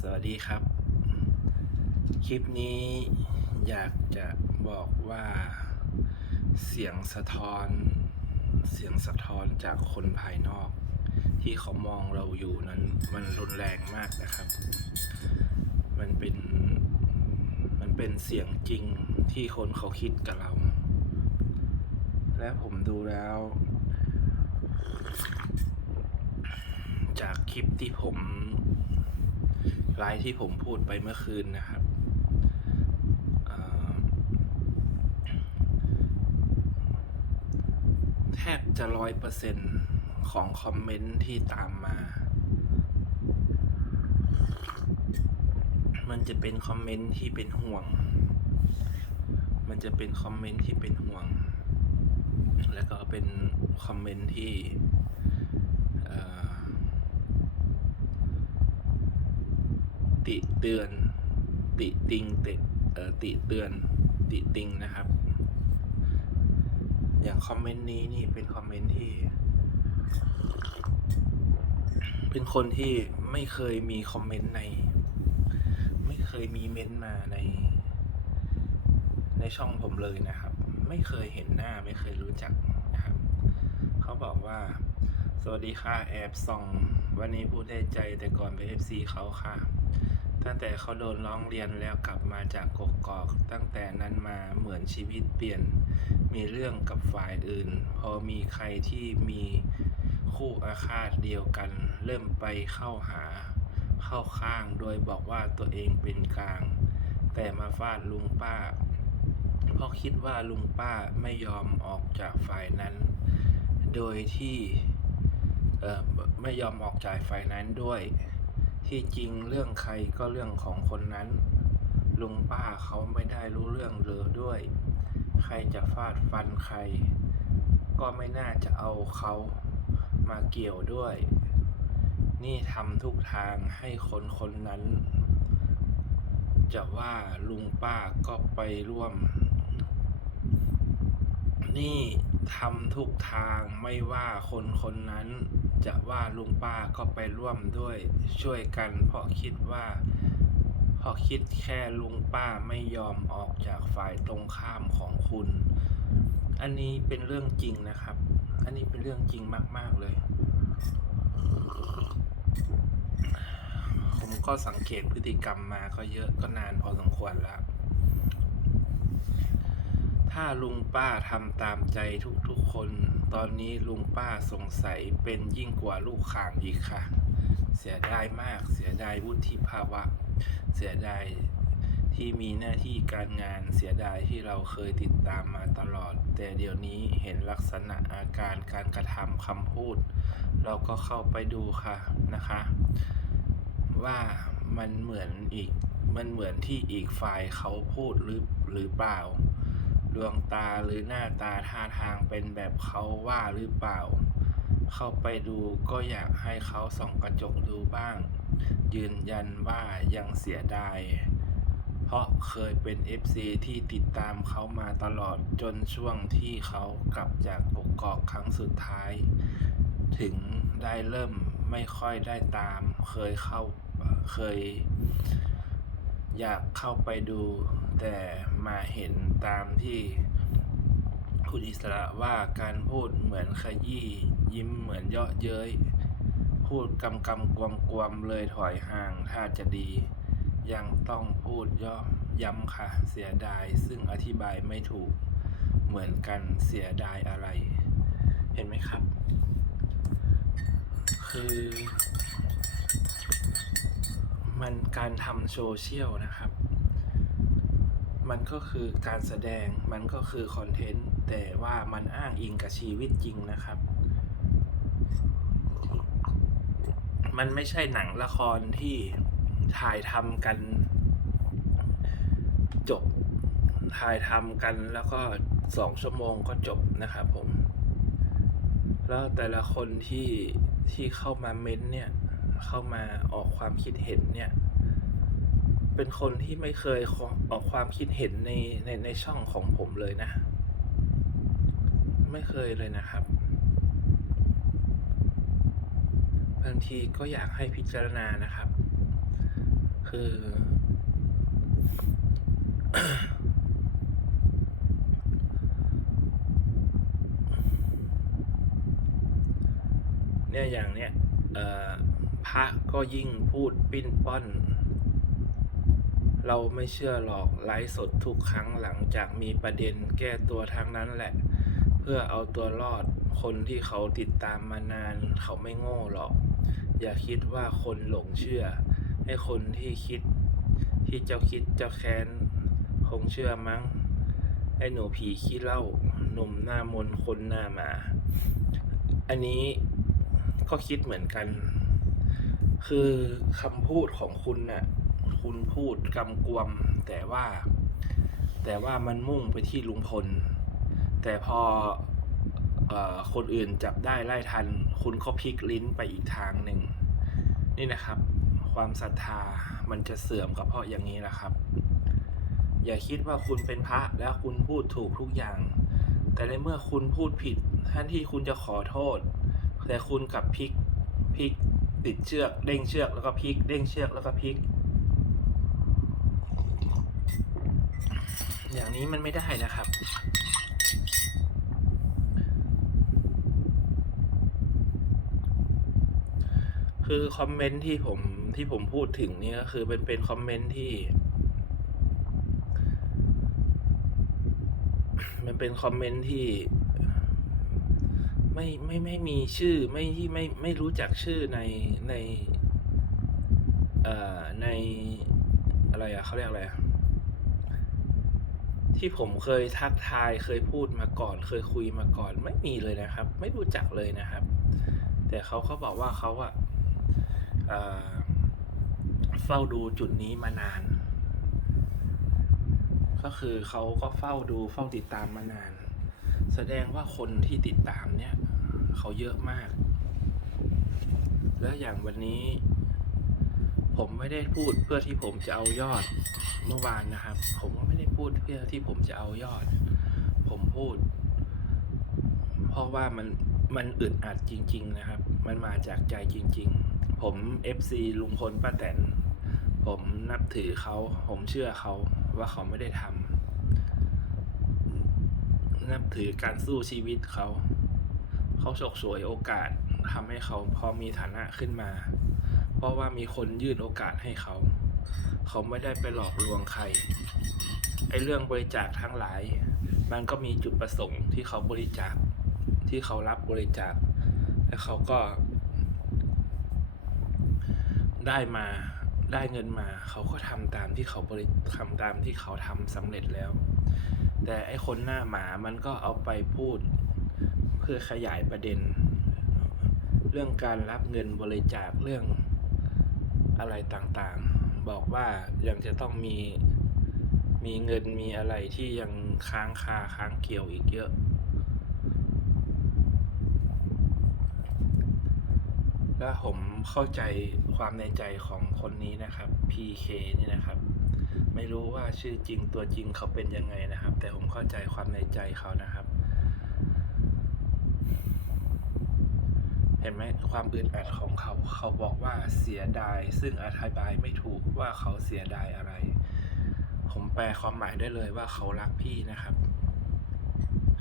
สวัสดีครับ คลิปนี้อยากจะบอกว่าเสียงสะท้อน เสียงสะท้อนจากคนภายนอก ที่เขามองเราอยู่นั้น มันรุนแรงมากนะครับ มันเป็น มันเป็นเสียงจริงที่คนเขาคิดกับเรา และผมดูแล้วจากคลิปที่ผม ไลฟ์ที่ผมพูดไปเมื่อคืนนะครับแทบจะร้อยเปอร์เซ็นของคอมเมนต์ที่ตามมา มันจะเป็นคอมเมนต์ที่เป็นห่วง มันจะเป็นคอมเมนต์ที่เป็นห่วง แล้วก็เป็นคอมเมนต์ที่เอ่อ ติเตือน ติติงติเอ่อติเตือน ติติงนะครับ อย่างคอมเมนต์นี้นี่เป็นคอมเมนต์ที่ เป็นคนที่ไม่เคยมีคอมเมนต์ใน ไม่เคยมีเม้นต์มาใน ในช่องผมเลยนะครับ ไม่เคยเห็นหน้าไม่เคยรู้จักนะครับ เขาบอกว่าสวัสดีค่ะ แอบส่อง วันนี้พูดได้ใจแต่ก่อนไป FC เขาค่ะ ตั้งแต่เขาโดนร้องเรียนแล้วกลับมาจากกกอก ตั้งแต่นั้นมาเหมือนชีวิตเปลี่ยน มีเรื่องกับฝ่ายอื่น พอมีใครที่มีคู่อาฆาตเดียวกัน เริ่มไปเข้าหา เข้าข้างโดยบอกว่าตัวเองเป็นกลาง แต่มาฟาดลุงป้า เพราะคิดว่าลุงป้าไม่ยอมออกจากฝ่ายนั้น โดยที่ไม่ยอมออกจากฝ่ายนั้นด้วย ที่จริงเรื่องใครก็เรื่องของคนนั้น ลุงป้าเขาไม่ได้รู้เรื่องเลยด้วย ใครจะฟาดฟันใคร ก็ไม่น่าจะเอาเขามาเกี่ยวด้วย นี่ทำทุกทางให้คนคนนั้น จะว่าลุงป้าก็ไปร่วม นี่ทำทุกทางไม่ว่าคนคนนั้น จะว่าลุงป้าก็ไปร่วมด้วยช่วยกัน เพราะคิดว่าเพราะคิดแค่ลุงป้าไม่ยอมออกจากฝ่ายตรงข้ามของคุณ อันนี้เป็นเรื่องจริงนะครับ อันนี้เป็นเรื่องจริงมาก ๆเลย ผมก็สังเกตพฤติกรรมมาก็เยอะก็นานพอสมควรแล้ว ถ้าลุงป้าทำตามใจทุกๆคน ตอนนี้ลุงป้าสงสัยเป็นยิ่งกว่าลูกข่างอีกค่ะ เสียดายมาก เสียดายวุฒิภาวะ เสียดายที่มีหน้าที่การงานเสียดายที่เราเคยติดตามมาตลอด แต่เดี๋ยวนี้เห็นลักษณะอาการการกระทำคำพูด เราก็เข้าไปดูค่ะนะคะ ว่ามันเหมือนอีกมันเหมือนที่อีกฝ่ายเขาพูดหรือหรือเปล่า ดวงตาหรือหน้าตาท่าทางเป็นแบบเขาว่าหรือเปล่า เข้าไปดูก็อยากให้เขาส่องกระจกดูบ้าง ยืนยันว่ายังเสียดายเพราะเคยเป็น FC ที่ติดตามเขามาตลอดจนช่วงที่เขากลับจากกกอกครั้งสุดท้าย ถึงได้เริ่มไม่ค่อยได้ตาม เคยเข้าเคย อยากเข้าไปดู แต่มาเห็นตามที่คุณอิสระว่าการพูดเหมือนขยี้ยิ้มเหมือนเยาะเย้ยพูดกำกำกวมกวมๆเลยถอยห่างถ้าจะดี ยังต้องพูดย่อย้ำค่ะ เสียดายซึ่งอธิบายไม่ถูก เหมือนกันเสียดายอะไร เห็นไหมครับ คือมันการทำโซเชียลนะครับ มันก็คือการแสดงมันก็คือคอนเทนต์แต่ว่ามันอ้างอิงกับชีวิตจริงนะครับ มันไม่ใช่หนังละครที่ถ่ายทำกันจบถ่ายทำกันแล้วก็สองชั่วโมงก็จบนะครับผม แล้วแต่ละคนที่ที่เข้ามาเม้นต์เนี่ย เข้ามาออกความคิดเห็นเนี่ย เป็นคนที่ไม่เคยออกความคิดเห็นในในในช่องของผมเลยนะ ไม่เคยเลยนะครับบางทีก็อยากให้พิจารณานะครับ คือ เนี่ยอย่างเนี้ยพระก็ยิ่งพูดปิ้นป้อน เราไม่เชื่อหรอกไลฟ์สดทุกครั้งหลังจากมีประเด็นแก้ตัวทางนั้นแหละ เพื่อเอาตัวรอดคนที่เขาติดตามมานานเขาไม่โง่หรอก อย่าคิดว่าคนหลงเชื่อ ให้คนที่คิด ที่เจ้าคิดเจ้าแค้น คงเชื่อมั้ง ไอ้หนูผีขี้เล้าหนุ่มหน้ามนคนหน้าหมา อันนี้ก็คิดเหมือนกัน คือคำพูดของคุณน่ะ คุณพูดกำกวม แต่ว่า แต่ว่ามันมุ่งไปที่ลุงพล แต่พอออคนอื่นจับได้ไล่ทัน คุณก็พลิกลิ้นไปอีกทางหนึ่ง นี่นะครับ ความศรัทธามันจะเสื่อมก็เพราะอย่างนี้แหละครับ อย่าคิดว่าคุณเป็นพระแล้วคุณพูดถูกทุกอย่าง แต่ในเมื่อคุณพูดผิดแทนที่คุณจะขอโทษ แต่คุณกลับพลิกพลิกติดเชือกเด้งเชือกแล้วก็พลิกเด้งเชือกแล้วก็พลิก อย่างนี้มันไม่ได้นะครับ คือคอมเมนต์ที่ผมที่ผมพูดถึงเนี่ยก็คือเป็นเป็นคอมเมนต์ที่ มันเป็นคอมเมนต์ที่ไม่ไม่ไม่มีชื่อไม่ที่ไม่ไม่รู้จักชื่อในในเอ่อในอะไรอะเขาเรียกอะไรอะ ที่ผมเคยทักทายเคยพูดมาก่อน เคยคุยมาก่อน ไม่มีเลยนะครับ ไม่รู้จักเลยนะครับ แต่เขาเขาบอกว่าเขาอะเฝ้าดูจุดนี้มานาน ก็คือเขาก็เฝ้าดูเฝ้าติดตามมานาน แสดงว่าคนที่ติดตามเนี่ยเขาเยอะมาก แล้วอย่างวันนี้ ผมไม่ได้พูดเพื่อที่ผมจะเอายอด เมื่อวานนะครับ ผมก็ไม่ได้พูดเพื่อที่ผมจะเอายอด ผมพูด เพราะว่ามันมันอึดอัดจริง ๆ นะครับ มันมาจากใจจริง ๆ ผม FC ลุงพลป้าแตน ผมนับถือเขา ผมเชื่อเขาว่าเขาไม่ได้ทำนับถือการสู้ชีวิตเขา เขาฉกฉวยโอกาสทำให้เขาพอมีฐานะขึ้นมา เพราะว่ามีคนยื่นโอกาสให้เขา เขาไม่ได้ไปหลอกลวงใครไอ้เรื่องบริจาคทั้งหลาย มันก็มีจุดประสงค์ที่เขาบริจาคที่เขารับบริจาค แล้วเขาก็ ได้มาได้เงินมา เขาก็ทำตามที่เขาบริทำตามที่เขาทำสำเร็จแล้ว แต่ไอ้คนหน้าหมามันก็เอาไปพูดเพื่อขยายประเด็น เรื่องการรับเงินบริจาคเรื่องอะไรต่างๆ บอกว่ายังจะต้องมีมีเงินมีอะไรที่ยังค้างคาค้างเกี่ยวอีกเยอะ แล้วผมเข้าใจความในใจของคนนี้นะครับ PK นี่นะครับ ไม่รู้ว่าชื่อจริงตัวจริงเขาเป็นยังไงนะครับ แต่ผมเข้าใจความในใจเขานะครับ เห็นไหมความอึดอัดของเขา เขาบอกว่าเสียดาย ซึ่งอธิบายไม่ถูกว่าเขาเสียดายอะไร ผมแปลความหมายได้เลยว่าเขารักพี่นะครับ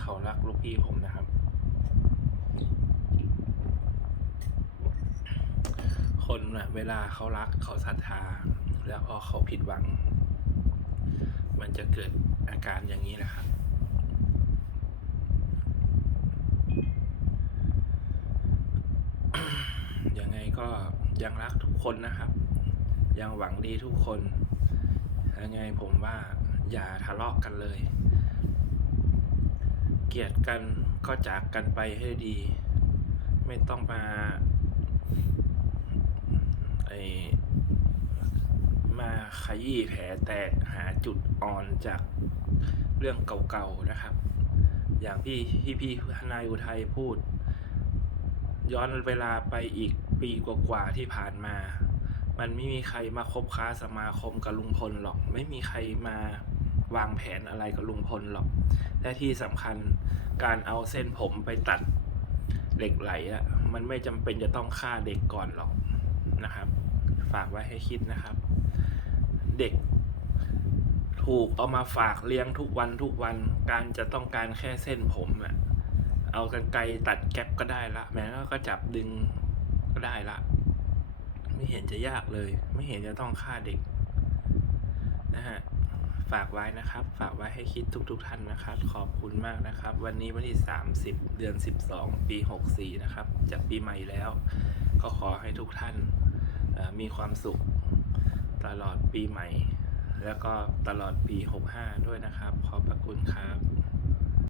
เขารักลูกพี่ผมนะครับ คนน่ะเวลาเขารักเขาศรัทธา แล้วพอเขาผิดหวัง มันจะเกิดอาการอย่างนี้แหละครับ ยังไงก็ยังรักทุกคนนะครับ ยังหวังดีทุกคน ยังไงผมว่าอย่าทะเลาะกันเลย เกลียดกันก็จากกันไปให้ดี ไม่ต้องมาไอมาขยี้แผลแตกหาจุดอ่อนจากเรื่องเก่าๆนะครับ อย่างพี่พี่พี่นายอุทัยพูด ย้อนเวลาไปอีกปีกว่าๆที่ผ่านมา มันไม่มีใครมาคบค้าสมาคมกับลุงพลหรอก ไม่มีใครมาวางแผนอะไรกับลุงพลหรอก และที่สำคัญการเอาเส้นผมไปตัดเหล็กไหลอะ่ะมันไม่จำเป็นจะต้องฆ่าเด็กก่อนหรอกนะครับ ฝากไว้ให้คิดนะครับ เด็กถูกเอามาฝากเลี้ยงทุกวันทุกวันการจะต้องการแค่เส้นผมอะ เอากันไกรตัดแก๊ปก็ได้ละ แม้แล้วก็จับดึงก็ได้ละ ไม่เห็นจะยากเลย ไม่เห็นจะต้องฆ่าเด็ก นะฮะ ฝากไว้นะครับ ฝากไว้ให้คิดทุกๆทท่านนะครับ ขอบคุณมากนะครับ วันนี้วันที่ 30 เดือน 12 ปี 64 นะครับ จะปีใหม่แล้ว ก็ขอให้ทุกท่านมีความสุขตลอดปีใหม่ แล้วก็ตลอดปี 65 ด้วยนะครับ ขอบพระคุณครับ